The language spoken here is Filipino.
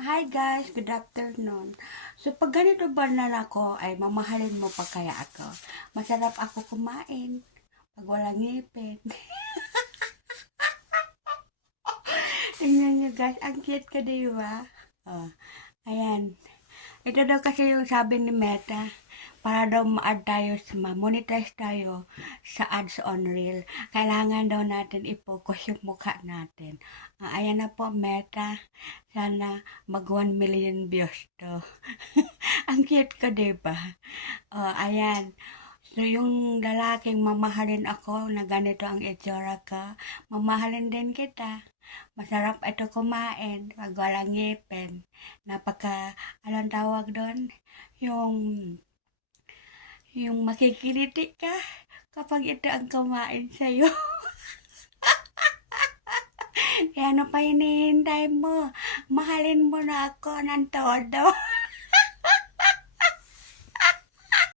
Hi guys, good afternoon. So pag ganito ba na ako ay mamahalin mo pa kaya ako? Masarap ako kumain pag walang ngipin. Tingnan nyo guys, ang cute ko diba? Oh, ayan. Ito daw kasi yung sabi ni Meta, para daw ma-add tayo, ma-monetize tayo sa ads on reel. Kailangan daw natin i-focus yung mukha natin. Ayan na po, Meta. Sana mag 1 million views to. Ang cute ko, diba? Ayan. So, yung lalaking mamahalin ako na ganito ang itsura ka, mamahalin din kita. Masarap ito kumain pag walang ngipin. Anong tawag doon? Yung, yung makikiliti ka kapag ito ang kumain sa'yo. Kaya ano pa hinihintay mo? Mahalin mo na ako ng todo.